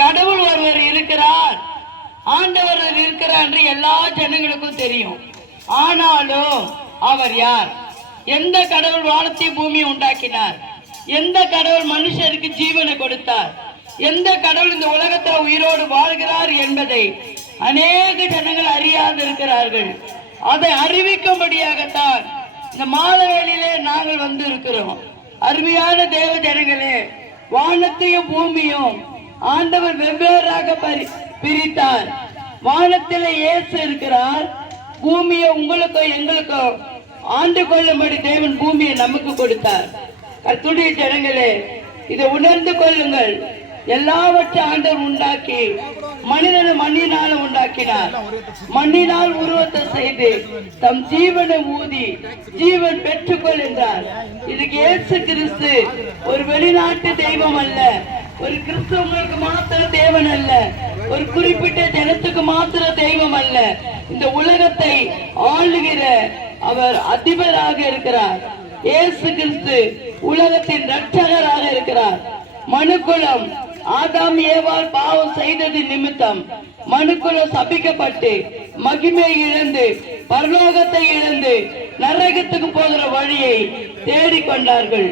கடவுள் ஒருவர் இருக்கிறார், ஆண்டவர் இருக்கிறார் என்று எல்லா ஜனங்களுக்கும் தெரியும். ஆனாலும் அவர் யார்? எந்த கடவுள் வானத்தை பூமியை உண்டாக்கினார்? எந்த கடவுள் மனுஷருக்கு ஜீவனை கொடுத்தார்? எந்த கடவுள் இந்த உலகத்தில் உயிரோடு வாழ்கிறார் என்பதை அநேக ஜனங்கள் அறியாது இருக்கிறார்கள். அதை அறிவிக்கும்படியாகத்தான் இந்த மாலை வேளையிலே நாங்கள் வந்து இருக்கிறோம். அருமையான தேவ ஜனங்களே, வானத்தையும் பூமியும் ஆண்டவர் வெவ்வேறாக பிரித்தார். வானத்திலே இயேசு இருக்கிறார், பூமியை உங்களுக்கும் எங்களுக்கும் ஆண்டு கொள்ளும்படி தேவன் பூமியை நமக்கு கொடுத்தார். கர்த்தருடைய ஜனங்களே, இதை உணர்ந்து கொள்ளுங்கள். எல்லாவற்றையும் ஆண்டவர் உண்டாக்கி மனிதனை மண்ணினால் உண்டாக்கினார். மண்ணினால் உருவத்தை செய்து தம் ஜீவனை ஊதி ஜீவன் பெற்றுக்கொள் என்றார். இதுக்கு இயேசு கிறிஸ்து ஒரு வெளிநாட்டு தெய்வம் அல்ல, ஒரு கிறிஸ்தவங்களுக்கு மாத்திர தேவன் அல்ல, ஒரு குறிப்பிட்ட ஜனத்துக்கு மாத்திர தெய்வம் அல்ல. இந்த உலகத்தை ஆளுகிற அவர் அதிபராக இருக்கிறார். இயேசு கிறிஸ்து உலகத்தின் ரட்சகராக இருக்கிறார். மனுக்குலம் ஆதாம் ஏவாள் பாவம் செய்தது நிமித்தம் மனுக்குலம் சபிக்கப்பட்டு மகிமை இழந்து பரலோகத்தை இழந்து நரகத்துக்கு போகிற வழியை தேடிக்கொண்டார்கள்.